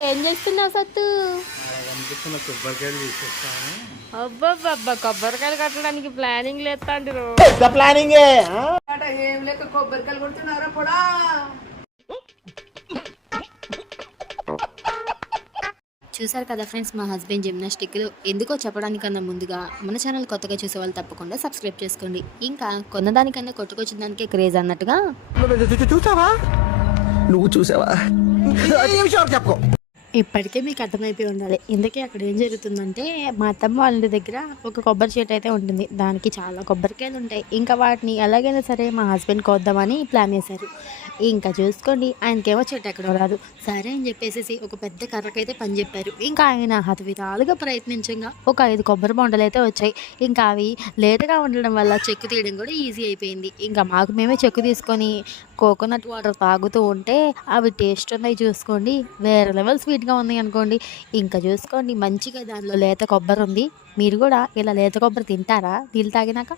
ఏం చేస్తున్నావు సత్తు? కనిపిస్తున్న కొబ్బరికాయలు తీసేస్తాను. అబ్బబ్బబ్బా, కొబ్బరికాయలు కట్టడానికి ప్లానింగ్ లేస్తాంటారు. ప్లానింగ్ ఏం లేక కొబ్బరికాయలు కొడుతున్నారా పొడా? చూసారు కదా ఫ్రెండ్స్, మా హస్బెండ్ జిమ్నాస్టిక్లో ఎందుకో చెప్పడానికన్నా ముందుగా మన ఛానల్ కొత్తగా చూసే వాళ్ళు తప్పకుండా సబ్స్క్రైబ్ చేసుకోండి. ఇంకా కొన్నదానికన్నా కొట్టుకొచ్చిన దానికే క్రేజ్ అన్నట్టుగా. చూసావా? నువ్వు చూసావా? చెప్పు. ఇప్పటికే మీకు అర్థమైపోయి ఉండాలి ఇందుకే అక్కడ ఏం జరుగుతుందంటే, మా అత్తమ్మ వాళ్ళ ఇంటి దగ్గర ఒక కొబ్బరి చెట్టు అయితే ఉంటుంది. దానికి చాలా కొబ్బరికాయలు ఉంటాయి. ఇంకా వాటిని ఎలాగైనా సరే మా హస్బెండ్ కోద్దామని ప్లాన్ చేశారు. ఇంకా చూసుకోండి, ఆయనకేమో చెట్టు ఎక్కడో రాదు. సరే అని చెప్పేసి ఒక పెద్ద కర్రకైతే పని చెప్పారు. ఇంకా ఆయన హతవిధాలుగా ప్రయత్నించగా ఒక 5 కొబ్బరి బొండలు అయితే వచ్చాయి. ఇంకా అవి లేటుగా ఉండడం వల్ల చెక్కు తీయడం కూడా ఈజీ అయిపోయింది. ఇంకా మాకు మేమే చెక్కు తీసుకొని కోకోనట్ వాటర్ తాగుతూ ఉంటే అవి టేస్ట్ ఉన్నాయి చూసుకోండి, వేరే లెవెల్ స్వీట్గా ఉన్నాయి అనుకోండి. ఇంకా చూసుకోండి, మంచిగా దానిలో లేత కొబ్బరి ఉంది. మీరు కూడా ఇలా లేత కొబ్బరి తింటారా నీళ్ళు తాగినాక?